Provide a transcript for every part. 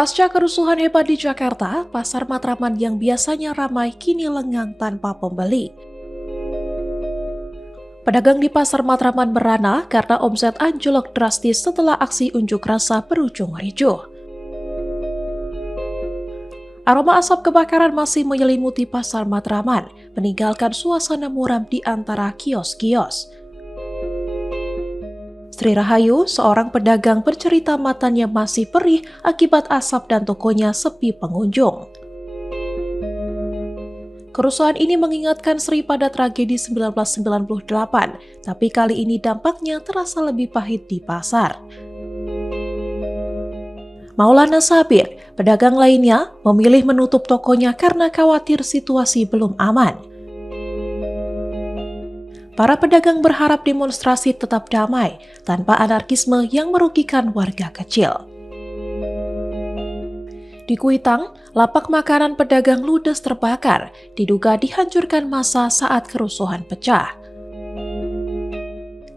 Pasca kerusuhan hebat di Jakarta, pasar Matraman yang biasanya ramai kini lengang tanpa pembeli. Pedagang di pasar Matraman merana karena omset anjlok drastis setelah aksi unjuk rasa berujung ricuh. Aroma asap kebakaran masih menyelimuti pasar Matraman, meninggalkan suasana muram di antara kios-kios. Sri Rahayu, seorang pedagang bercerita matanya masih perih akibat asap dan tokonya sepi pengunjung. Kerusuhan ini mengingatkan Sri pada tragedi 1998, tapi kali ini dampaknya terasa lebih pahit di pasar. Maulana Sabir, pedagang lainnya, memilih menutup tokonya karena khawatir situasi belum aman. Para pedagang berharap demonstrasi tetap damai, tanpa anarkisme yang merugikan warga kecil. Di Kuitang, lapak makanan pedagang ludes terbakar, diduga dihancurkan massa saat kerusuhan pecah.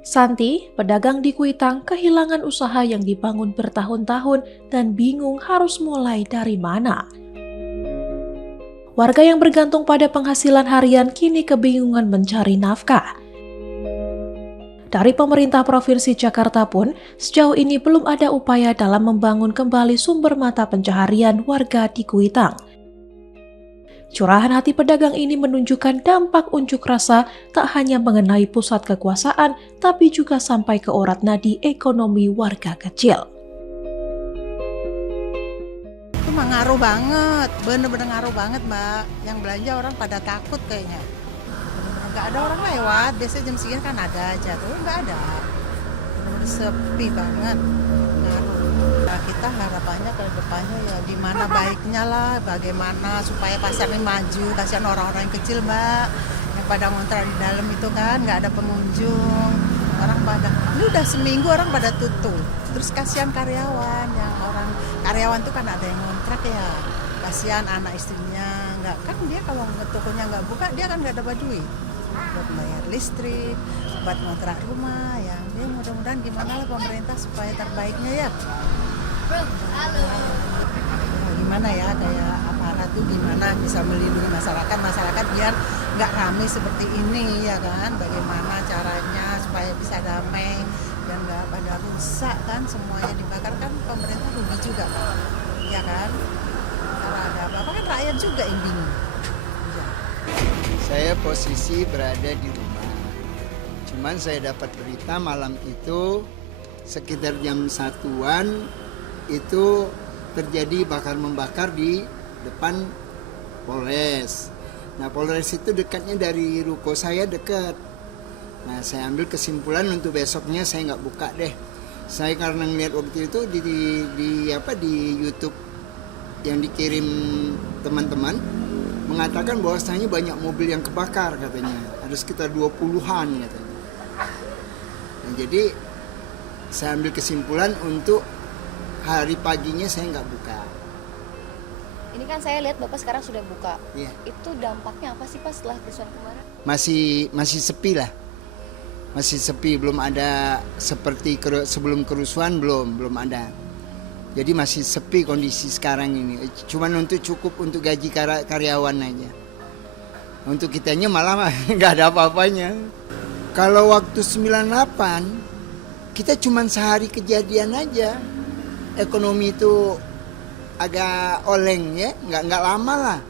Santi, pedagang di Kuitang, kehilangan usaha yang dibangun bertahun-tahun dan bingung harus mulai dari mana. Warga yang bergantung pada penghasilan harian kini kebingungan mencari nafkah. Dari pemerintah Provinsi Jakarta pun, sejauh ini belum ada upaya dalam membangun kembali sumber mata pencaharian warga di Kuitang. Curahan hati pedagang ini menunjukkan dampak unjuk rasa tak hanya mengenai pusat kekuasaan, tapi juga sampai ke urat nadi ekonomi warga kecil. Itu ngaruh banget, bener-bener ngaruh banget, Mbak. Yang belanja orang pada takut kayaknya. Nggak ada orang lewat, biasanya jam segini kan ada aja, tuh nggak ada. Bener-bener sepi banget, ngaruh. Nah, kita harapannya ke depannya ya di mana baiknya lah, bagaimana supaya pasar ini maju. Kasihan orang-orang yang kecil, Mbak, yang pada ngontrak di dalam itu kan, nggak ada pengunjung. Orang pada, ini udah seminggu orang pada tutup. Terus kasihan karyawan, karyawan tuh kan ada yang ngontrak ya. Kasihan anak istrinya, nggak kan dia kalau tokonya nggak buka dia kan nggak dapat duit buat bayar listrik, buat ngontrak rumah ya. Dia mudah-mudahan gimana lah pemerintah supaya terbaiknya ya. Gimana ya kayak aparat tuh gimana bisa melindungi masyarakat biar nggak ramai seperti ini ya kan. Bagaimana caranya supaya bisa damai dan nggak pada rusak kan semuanya dibakar kan pemerintah rugi juga ya kan. Kalau ada apa-apa kan rakyat juga yang bingung. Ya. Saya posisi berada di rumah. Cuman saya dapat berita malam itu sekitar jam 1-an itu terjadi bakar-membakar di depan Polres. Nah, Polres itu dekatnya dari ruko saya dekat. Nah, saya ambil kesimpulan untuk besoknya saya nggak buka deh. Saya karena ngeliat waktu itu di YouTube yang dikirim teman-teman mengatakan bahwasanya banyak mobil yang kebakar katanya. Ada sekitar 20-an katanya. Nah, jadi saya ambil kesimpulan untuk hari paginya saya nggak buka. Ini kan saya lihat Bapak sekarang sudah buka. Iya. Itu dampaknya apa sih Pak setelah kerusuhan kemarin? Masih sepi lah. Masih sepi, belum ada seperti sebelum kerusuhan belum ada. Jadi masih sepi kondisi sekarang ini. Cuman cukup untuk gaji karyawan aja. Untuk kitanya malah nggak ada apa-apanya. Kalau waktu 98 kita cuman sehari kejadian aja. Ekonomi itu agak oleng ya, nggak lama lah.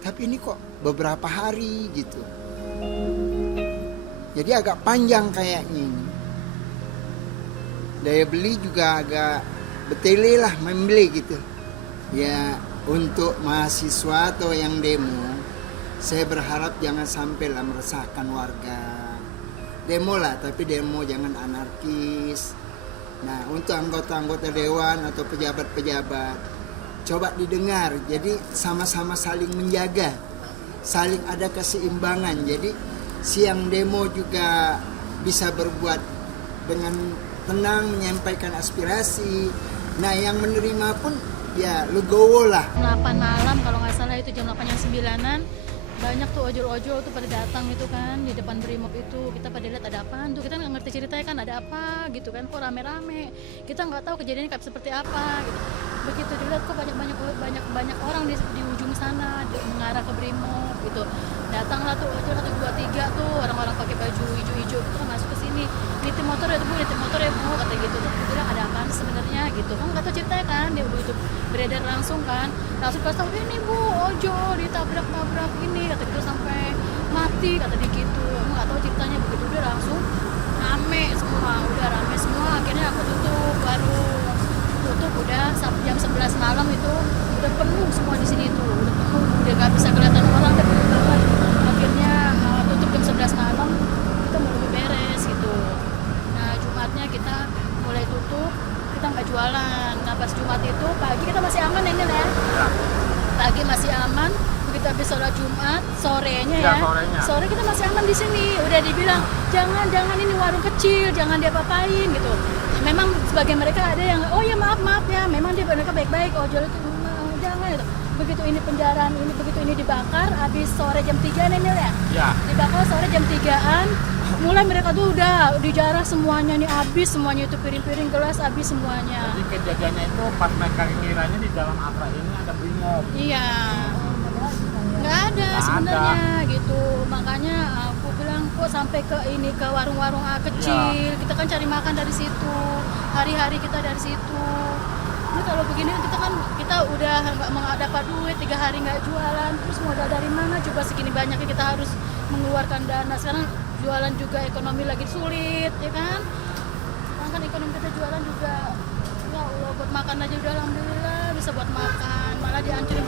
Tapi ini kok beberapa hari gitu. Jadi agak panjang kayaknya ini. Daya beli juga agak betele lah membeli gitu. Ya untuk mahasiswa atau yang demo, saya berharap jangan sampai lah meresahkan warga. Demo lah, tapi demo jangan anarkis. Nah, untuk anggota-anggota dewan atau pejabat-pejabat, coba didengar. Jadi sama-sama saling menjaga, saling ada keseimbangan. Jadi siang demo juga bisa berbuat dengan tenang, menyampaikan aspirasi. Nah, yang menerima pun ya legowo lah. 8 malam kalau nggak salah itu jam 8 jam 9-an banyak tuh ojol-ojol tuh pada datang gitu kan di depan Brimob itu. Kita pada lihat ada apaan tuh, kita nggak ngerti ceritanya kan ada apa gitu kan, kok rame-rame, kita nggak tahu kejadiannya kayak seperti apa gitu. Begitu dilihat kok banyak orang di ujung sana mengarah ke Brimob gitu. Datanglah tuh ojol 1 2 3 tuh orang-orang pakai baju hijau-hijau tuh masuk ke sini, nitip motor ya bu, kata gitu. Terus aku bilang ada apaan sebenarnya gitu, kamu nggak tahu ceritanya kan, dia begitu beredar langsung kan, langsung kasih tahu ini bu ojol ditabrak ini, kata gitu sampai mati, kata dia gitu. Kamu nggak tahu ceritanya, begitu udah langsung rame semua, akhirnya aku baru tutup udah jam 11 malam itu udah penuh semua di sini tuh, udah nggak bisa kelihatan orang, udah penuh banget. Akhirnya tutup jam 11 malam, kita mau beres gitu. Nah Jumatnya kita mulai tutup, kita nggak jualan. Nah pas Jumat itu pagi kita masih aman ini ya, pagi masih aman. Begitu habis sholat Jumat sorenya ya, sore kita masih aman di sini. Udah dibilang jangan ini warung kecil, jangan diapa-apain gitu. Memang sebagian mereka ada yang oh ya maaf ya, memang mereka baik-baik, ojol itu jangan gitu. Begitu ini penjaraan ini, begitu ini dibakar habis sore jam 3 nih Mil ya? Ya. Dibakar sore jam 3-an, mulai mereka tuh udah dijarah semuanya nih, habis semuanya itu, piring-piring gelas habis semuanya. Jadi kejadiannya itu pas mereka ngiranya di dalam Afra ini ada Brimob. Iya. Nggak ada sebenarnya gitu, makanya aku bilang kok sampai ke warung-warung kecil, kita kan cari makan dari situ, hari-hari kita dari situ. Ini kalau begini kita udah nggak dapat duit, 3 hari nggak jualan, terus modal dari mana coba segini banyaknya, kita harus mengeluarkan dana. Sekarang jualan juga ekonomi lagi sulit ya kan, kan ekonomi kita jualan juga ya Allah, buat makan aja udah alhamdulillah bisa buat makan, malah dihancurin